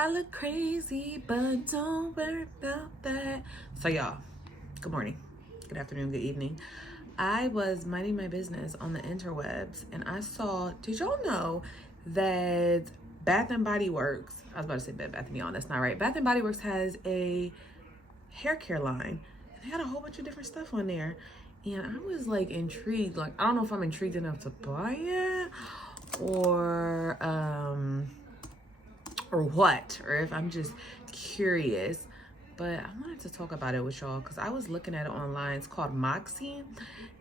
I look crazy, but don't worry about that. So y'all, good morning, good afternoon, good evening. I was minding my business on the interwebs and I saw, did y'all know that Bath and Body Works, I was about to say Bed Bath & Beyond, that's not right. Bath and Body Works has a hair care line and they had a whole bunch of different stuff on there. And I was like intrigued, like, I don't know if I'm intrigued enough to buy it or what, or if I'm just curious. But I wanted to talk about it with y'all because I was looking at it online. It's called Moxie,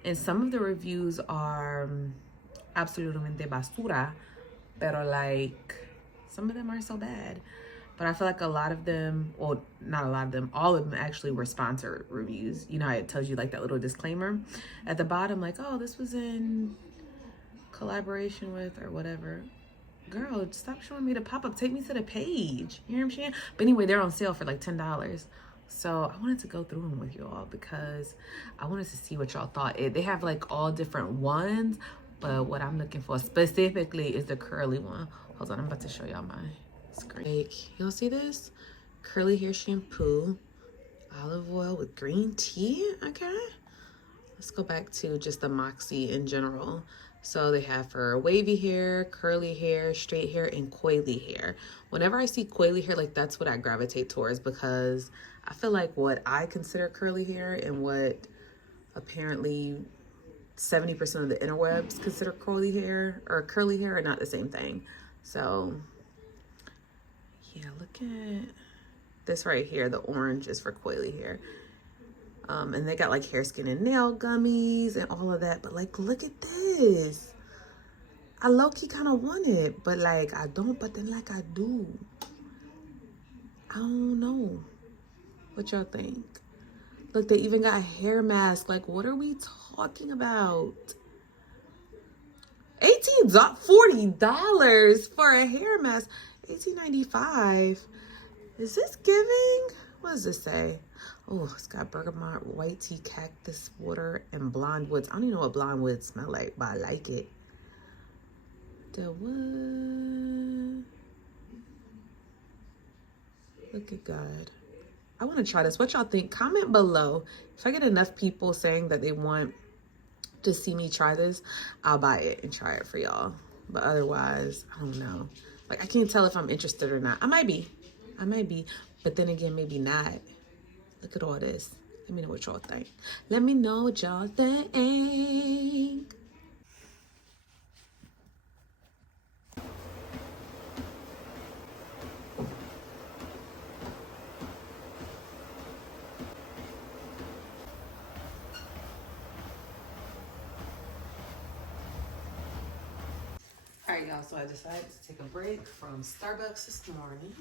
and some of the reviews are absolutamente basura, pero like some of them are so bad. But I feel like a lot of them, well, not a lot of them, all of them actually were sponsored reviews. You know how it tells you like that little disclaimer at the bottom, like, oh, this was in collaboration with or whatever. Girl, stop showing me the pop-up. Take me to the page. You know what I'm saying? But anyway, they're on sale for like $10. So I wanted to go through them with y'all because I wanted to see what y'all thought. They have like all different ones, but what I'm looking for specifically is the curly one. Hold on, I'm about to show y'all my screen. Like, y'all see this? Curly hair shampoo, olive oil with green tea. Okay. Let's go back to just the Moxie in general. So they have for wavy hair, curly hair, straight hair, and coily hair. Whenever I see coily hair, like that's what I gravitate towards because I feel like what I consider curly hair and what apparently 70% of the interwebs consider curly hair are not the same thing. So yeah, look at this right here. The orange is for coily hair. And they got like hair, skin, and nail gummies and all of that. But like, look at this. I low-key kind of want it, but like I don't, but then like I do. I don't know. What y'all think? Look, they even got a hair mask. Like, what are we talking about? $40 for a hair mask. $18.95. Is this giving? What does this say? Oh, it's got bergamot, white tea, cactus water, and blonde woods. I don't even know what blonde woods smell like, but I like it. The wood. Look at God. I want to try this. What y'all think? Comment below. If I get enough people saying that they want to see me try this, I'll buy it and try it for y'all. But otherwise, I don't know. Like, I can't tell if I'm interested or not. I might be. But then again, maybe not. Look at all this. Let me know what y'all think. Let me know what y'all think. All right, y'all, so I decided to take a break from Starbucks this morning.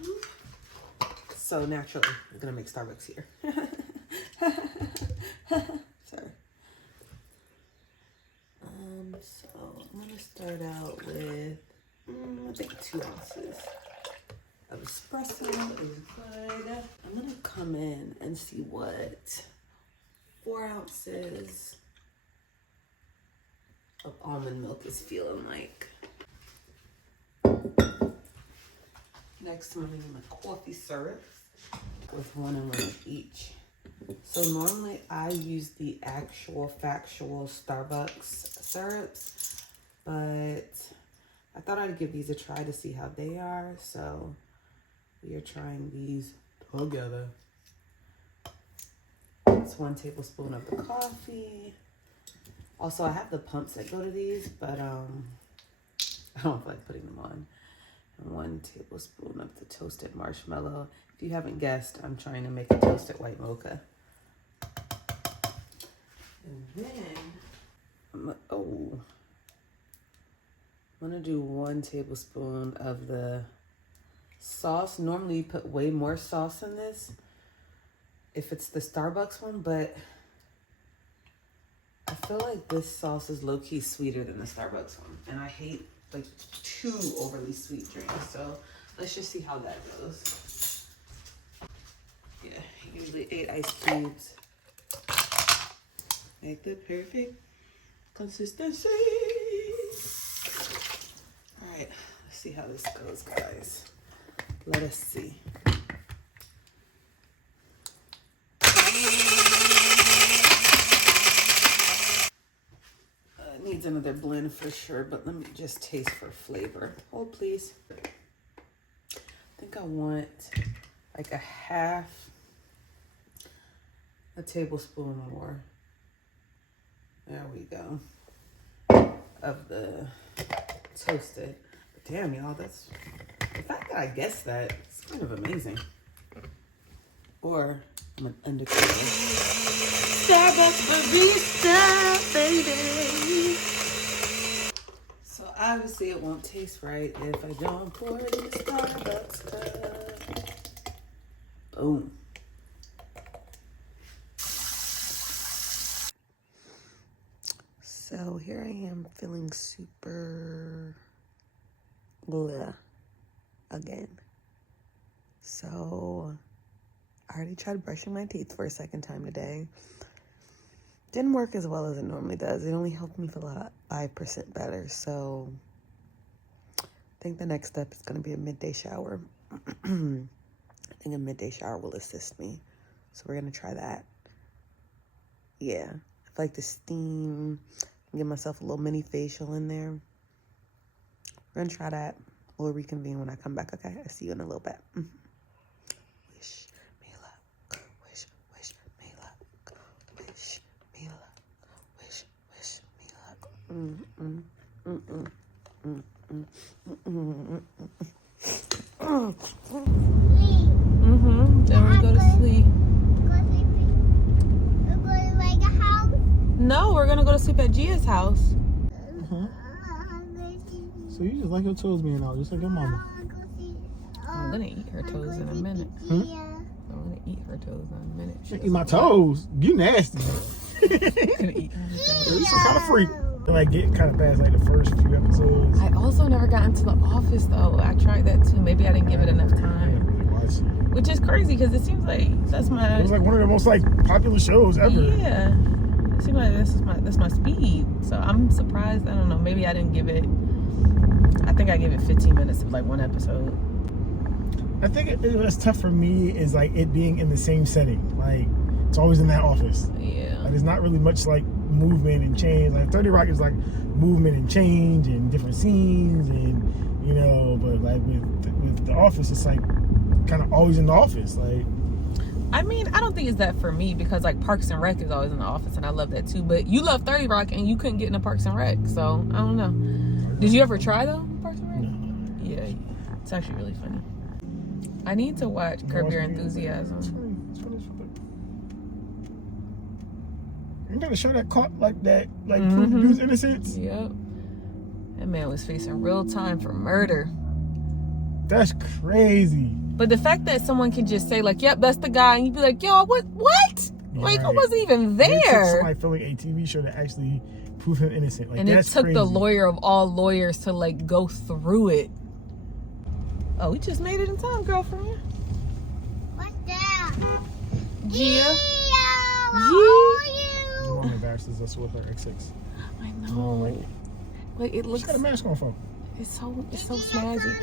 So naturally, I'm gonna make Starbucks here. Sorry. So I'm gonna start out with, I think 2 ounces of espresso is good. I'm gonna come in and see what 4 ounces of almond milk is feeling like. Next, I'm gonna need my coffee syrup with 1 and 1 of each. So normally I use the actual factual Starbucks syrups, but I thought I'd give these a try to see how they are. So we are trying these together. It's 1 tablespoon of the coffee. Also, I have the pumps that go to these, but I don't feel like putting them on. And 1 tablespoon of the toasted marshmallow. If you haven't guessed, I'm trying to make a toasted white mocha. And then, I'm gonna do 1 tablespoon of the sauce. Normally you put way more sauce in this if it's the Starbucks one, but I feel like this sauce is low-key sweeter than the Starbucks one. And I hate like too overly sweet drinks. So let's just see how that goes. Yeah, usually 8 ice cubes make the perfect consistency. All right, let's see how this goes, guys. Let us see. It needs another blend for sure, but let me just taste for flavor. Hold, please. I think I want like a tablespoon more. There we go. Of the toasted. But damn, y'all, that's the fact that I guessed that. It's kind of amazing. Or I'm an undercover Starbucks barista, baby. So obviously it won't taste right if I don't pour it in the Starbucks cup. Boom. So here I am feeling super bleh again. So I already tried brushing my teeth for a second time today. Didn't work as well as it normally does. It only helped me feel about 5% better. So I think the next step is going to be a midday shower. I think a midday shower will assist me. So we're going to try that. Yeah. I like to steam, give myself a little mini facial in there. We're going to try that. We'll reconvene when I come back, okay? I'll see you in a little bit. Wish me luck. Wish me luck. Wish me luck. Wish me luck. Then we're going to go to sleep. No, we're gonna go to sleep at Gia's house. So you just like your toes being out, just like your mama. I'm gonna eat her toes in a minute. I'm gonna eat her toes in a minute. Eat my toes? You nasty. Gonna eat her toes. You're some kind of freak. Like getting kind of past like the first few episodes. I also never got into the office though. I tried that too. Maybe I didn't give it enough time. Which is crazy because it seems like that's my. It was like one of the most like popular shows ever. Yeah. It seems like that's my speed. So I'm surprised. I don't know. Maybe I didn't give it. I think I gave it 15 minutes of like one episode. I think what's tough for me is like it being in the same setting. Like it's always in that office. Yeah. Like, there's not really much like movement and change. Like 30 Rock is like movement and change and different scenes and you know. But like with the office, it's like kind of always in the office. Like. I mean, I don't think it's that for me because like Parks and Rec is always in the office and I love that too. But you love 30 Rock and you couldn't get into Parks and Rec, so I don't know. Did you ever try though, Parks and Rec? No. Yeah, it's actually really funny. I need to watch Curb Your Enthusiasm. You got a show that caught like that, like proved dude's innocence. Yep. That man was facing real time for murder. That's crazy. But the fact that someone can just say like, "Yep, that's the guy," and you'd be like, "Yo, what? Yeah, like, right. I wasn't even there." It took somebody filming a TV show to actually prove him innocent. Like, and it took crazy. the lawyer of all lawyers to like go through it. Oh, we just made it in time, girlfriend. What's that? Gia. How are you? My mom embarrasses us with her X6. I know. Like it looks. She got a mask on for. It's so snazzy.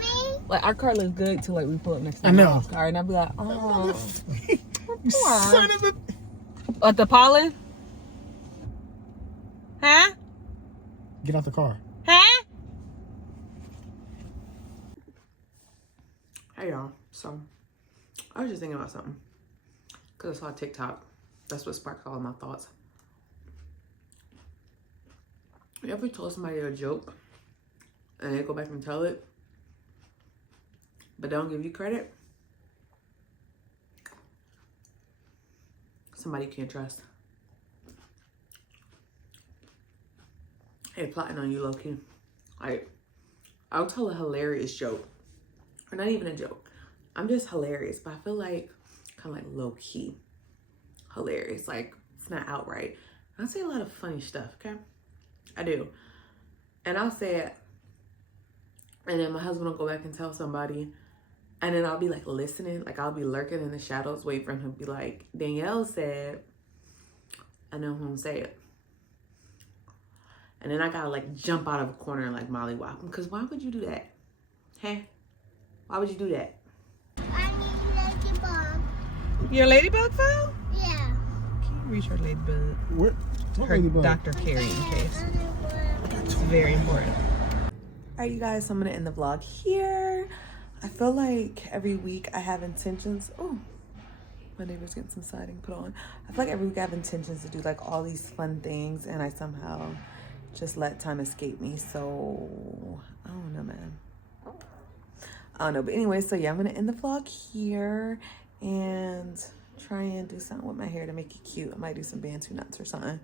Like our car looks good till like we pull up next to I know. my car, and I'll be like, "Oh, You son of a." What, the pollen? Huh? Get out the car. Huh? Hey y'all. So I was just thinking about something because I saw TikTok. That's what sparked all of my thoughts. You ever told somebody a joke and they go back and tell it, but don't give you credit? Somebody you can't trust. Hey, plotting on you, low-key. Like, I'll tell a hilarious joke. Or not even a joke. I'm just hilarious, but I feel like kind of like low-key hilarious. Like, it's not outright. I say a lot of funny stuff, okay? I do. And I'll say it, and then my husband will go back and tell somebody, and then I'll be like listening, like I'll be lurking in the shadows, waiting for him to be like, Danielle said, I know who say it. And then I gotta like jump out of a corner and like mollywop him, because why would you do that? Huh? Why would you do that? Your ladybug fell? Yeah. Can you reach her ladybug? What? What Her ladybug? Dr. Carey case. It's very important. Alright, you guys, so I'm gonna end the vlog here. I feel like every week I have intentions. Oh, my neighbor's getting some siding put on. I feel like every week I have intentions to do like all these fun things, and I somehow just let time escape me. So I don't know, man. I don't know, but anyway, so yeah, I'm gonna end the vlog here and try and do something with my hair to make it cute. I might do some bantu knots or something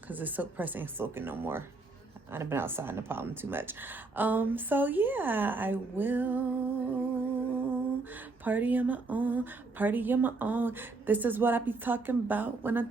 because the silk press ain't silking no more. I've been outside in the problem too much. So yeah, I will party on my own, party on my own. This is what I be talking about when I talk.